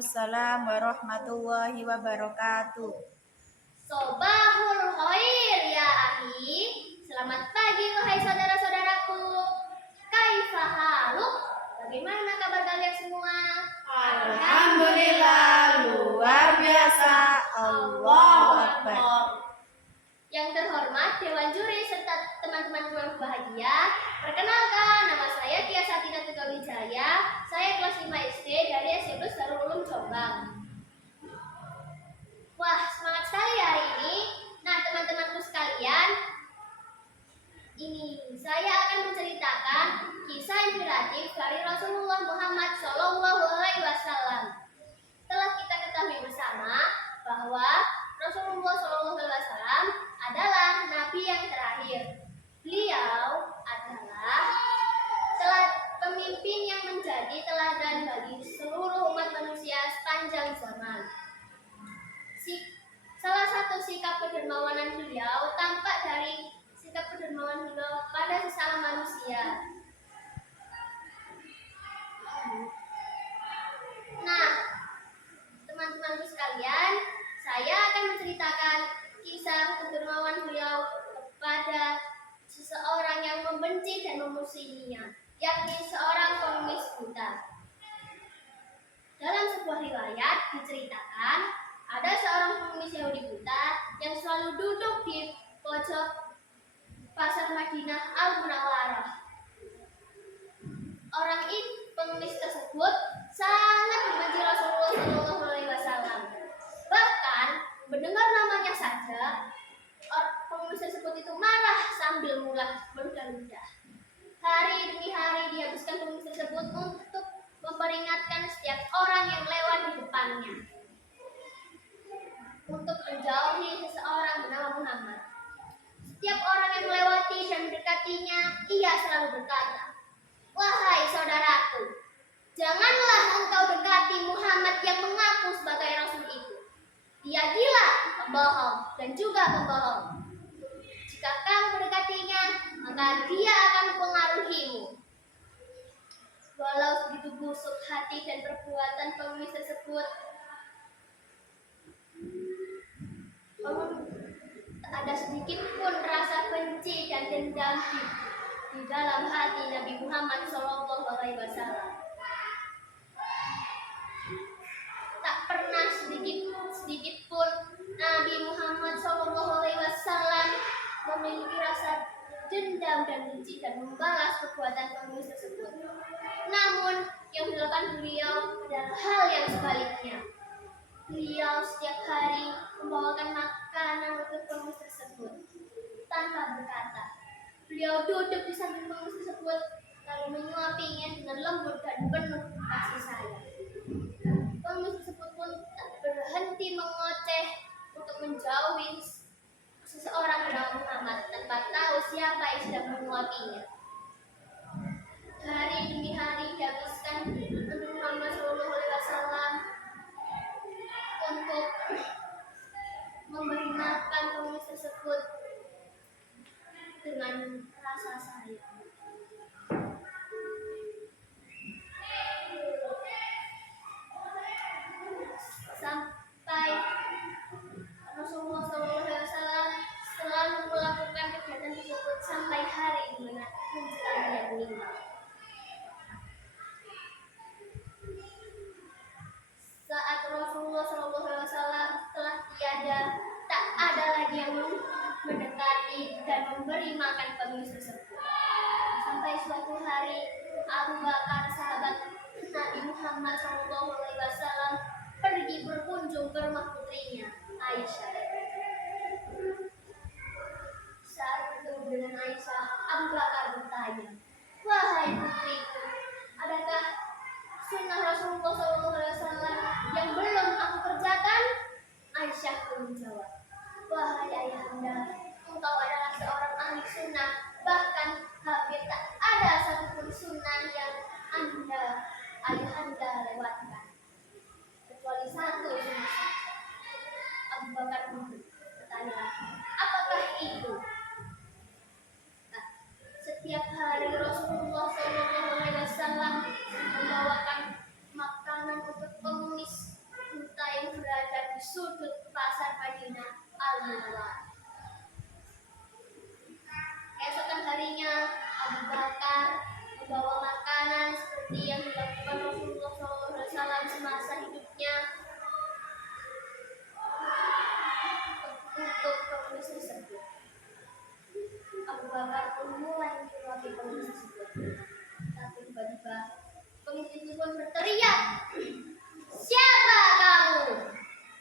Waalaikumsalam warahmatullahi wabarakatuh. Sobahul khair ya ahi. Selamat pagi wahai saudara-saudaraku. Kaifa haluk? Bagaimana kabar kalian semua? Alhamdulillah, luar biasa. Allahu Akbar. Yang terhormat Dewan Juri serta teman-teman yang bahagia, perkenalkan, nama saya Tia Satina Tegawijaya. Saya kelas 5 SD dari SMP Darul Ulum Jombang. Wah, semangat sekali hari ini. Nah, teman-temanku sekalian, ini saya akan menceritakan kisah inspiratif dari Rasulullah Muhammad SAW. Telah kita ketahui bersama bahwa Rasulullah SAW adalah Nabi yang terakhir. Beliau adalah pemimpin yang menjadi teladan bagi seluruh umat manusia sepanjang zaman. Salah satu sikap kedermawanan beliau tampak dari sikap kedermawanan beliau pada sesama manusia. Nah, teman-temanku sekalian, saya akan menceritakan kisah kedermawanan beliau kepada seseorang yang membenci dan memusuhinya, yakni seorang pengemis buta. Dalam sebuah riwayat diceritakan ada seorang pengemis Yahudi buta yang selalu duduk di pojok pasar Madinah Al-Munawwarah. Pengemis tersebut sangat membenci Rasulullah SAW. Bahkan mendengar namanya saja, pengemis tersebut itu marah sambil meludah-ludah. Hari demi hari dihabiskan pengemis tersebut untuk memperingatkan setiap orang yang lewat di depannya untuk menjauhi seseorang bernama Muhammad. Setiap orang yang melewati dan mendekatinya, ia selalu berkata, "Wahai saudaraku, janganlah engkau dekati Muhammad yang mengaku sebagai Rasul itu. Dia gila, pembohong, dan juga pembohong. Jika kamu mendekatinya, maka dia akan mempengaruhimu." Walau segitu busuk hati dan perbuatan pengemis tersebut, tak ada sedikit pun rasa benci dan dendam di dalam hati Nabi Muhammad SAW. Tak pernah sedikit pun Nabi Muhammad SAW memiliki rasa dendam dan benci dan membalas perbuatan pengemis tersebut. Namun yang dilakukan beliau adalah hal yang sebaliknya. Beliau setiap hari membawakan makanan untuk pengemis tersebut tanpa berkata. Beliau duduk di samping pengemis tersebut lalu menyuapinya dengan lembut dan penuh kasih sayang. Pengemis tersebut pun tak berhenti mengoceh untuk menjauhi seseorang bernama Muhammad tanpa tahu siapa yang sedang menyuapinya. Hari demi hari dihabiskan Nabi Muhammad SAW untuk memberi makan pengemis tersebut dengan rasa sayang. Sampai Rasulullah SAW selalu melakukan kegiatan tersebut sampai hari menjelang dia meninggal. Saat Rasulullah SAW telah tiada, tak ada lagi yang mendekati dan memberi makan pengemis tersebut. Sampai suatu hari Abu Bakar, sahabat Nabi Muhammad SAW, pergi berkunjung ke rumah putrinya Aisyah. Saat bertemu dengan Aisyah, Abu Bakar bertanya, "Wahai putriku, adakah sunnah Rasulullah SAW yang belum aku kerjakan?" Aisyah pun menjawab, "Wahai ayahanda, engkau adalah seorang ahli sunnah, bahkan hampir tak ada satupun sunnah yang ayahanda lewatkan, kecuali satu sunnah." Abu Bakar bertanya, "Apakah itu?" Setiap hari Rasulullah SAW membawakan makanan untuk pengemis tersebut. Abu Bakar pun mulai menjawab pengemis tersebut. Tapi tiba-tiba pengemis itu pun berteriak, "Siapa kamu?"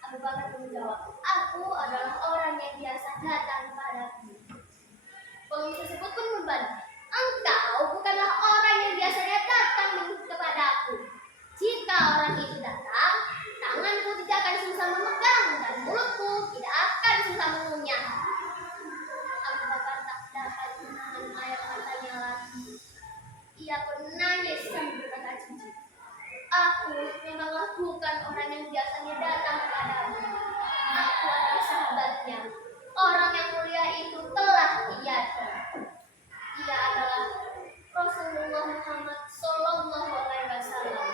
Abu Bakar pun menjawab, "Aku adalah orang yang biasa datang kepadamu." Pengemis tersebut pun berbalik, "Engkau bukanlah orang yang biasanya datang kepadaku. Jika orang itu datang, tanganku tidak akan susah memegang dan mulutku tidak akan susah mengunyah." Abu Bakar tak dapat menahan air matanya lagi. Ia pun nangis sambil berkata jijik, "Aku memanglah bukan orang yang biasanya datang kepadamu. Aku adalah sahabatnya. Orang yang mulia itu telah tiada. Ia adalah Rasulullah Muhammad Sallallahu Alaihi Wasallam."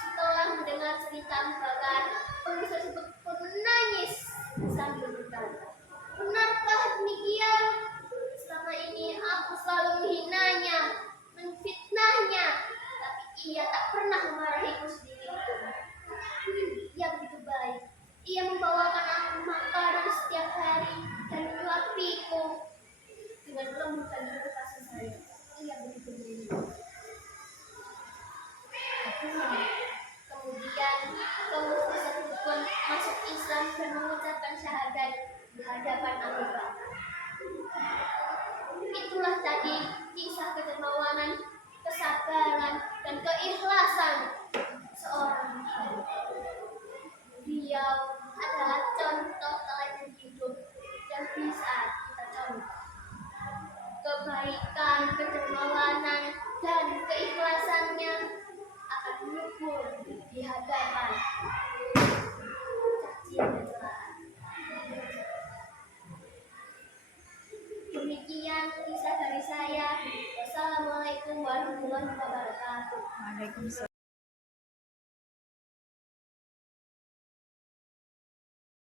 Setelah mendengar cerita Abu Bakar, pengemis tersebut pun menangis sambil berkata, "Benarkah demikian? Selama ini aku selalu menghinanya, menfitnahnya, tapi ia tak pernah memarahiku sedikit pun. Ia begitu baik. Ia membawakan aku makanan setiap hari dan menyuapiku dengan lembut dan penuh kasih sayang. Ia begitu mulia." Kemudian pengemis tersebut pun masuk Islam dan mengucapkan syahadat di hadapan Abu Bakar. Itulah tadi kisah kedermawanan, kesabaran, dan keikhlasan seorang ibu. Beliau adalah contoh teladan hidup yang bisa kita contoh. Kebaikan, kedermawanan, dan keikhlasannya akan melebur di hadapan cacian dan celaan. Demikian kisah dari saya. Wassalamualaikum warahmatullahi wabarakatuh. Waalaikumsalam.